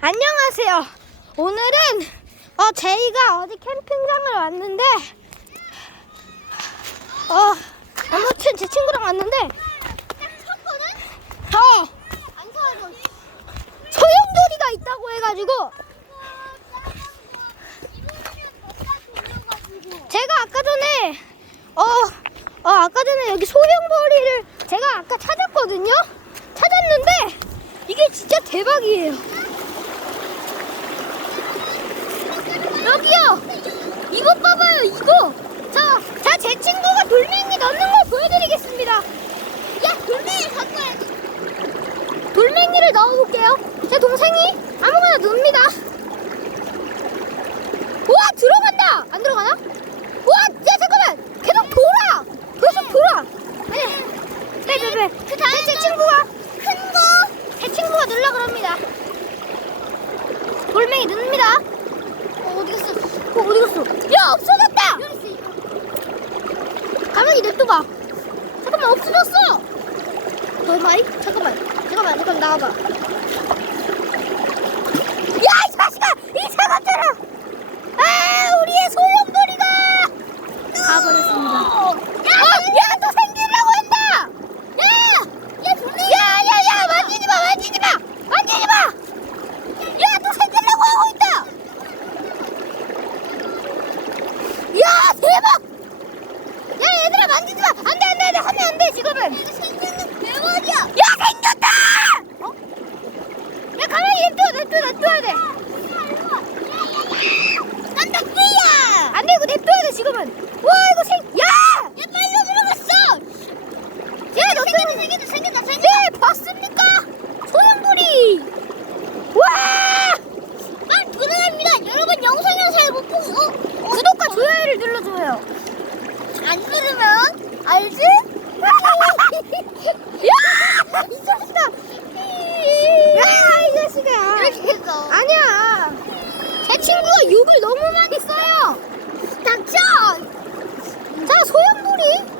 안녕하세요. 오늘은 어 제이가 어디 캠핑장을 왔는데 어 아무튼 제 친구랑 왔는데 어 소용돌이가 있다고 해가지고 제가 아까 전에 어, 어 아까 전에 여기 소용돌이를 제가 아까 찾았거든요. 찾았는데 이게 진짜 대박이에요. 여기요. 이것 봐봐요. 이거. 자, 자, 제 친구가 돌멩이 넣는 거 보여드리겠습니다. 야, 돌멩이 갖고 와야지. 돌멩이를 넣어볼게요. 제 동생이 아무거나 넣습니다. 우와, 들어간다. 안 들어가나? 우와, 야, 잠깐만. 계속 돌아. 계속 돌아. 아니, 네, 네, 네. 그 다음에 제 친구가 큰 거. 제 친구가 넣으려 그럽니다. 돌멩이 넣습니다. 어, 어디 갔어? 어, 어디 갔어? 야, 없어졌다! 가만히 냅둬봐. 잠깐만, 없어졌어! 너 마이? 잠깐만. 잠깐만, 잠깐 나와봐. 야, 이 자식아! 이 잡았잖아! 아, 우리의 소용돌이가! 가버렸습니다. 야, 야, 또 생기려고 했다! 야! 야, 돌멩이! 야, 야, 야, 만지지 마, 만지지 마! 만지지 마! 야, 또 생기려고 하고 있다! 야 대박! 야 얘들아 만지지 마! 안돼 안돼 안돼 하면 지금은! 생겼는 대박이야! 야 생겼다! 어? 야 가만히 냅둬 냅둬 냅둬야 돼! 안돼 뿌야! 안돼 이거 냅둬야 돼 지금은! 와 이거 생... 야! 야 빨려 들어갔어! 야 너 생겼다 생겼다 생겼다 생겼다! 네 봤습니까? 소용돌이! 와! 빨리 들어갑니다. 여러분 영상을 잘 못 보고 어? 구독과 좋아요를 눌러줘요. 안 누르면 알지? 야! 이 자식아! 야, 이 자식아! 이렇게 해서 아니야. 제 친구가 욕을 너무 많이 써요. 닥쳐! 자, 소용돌이.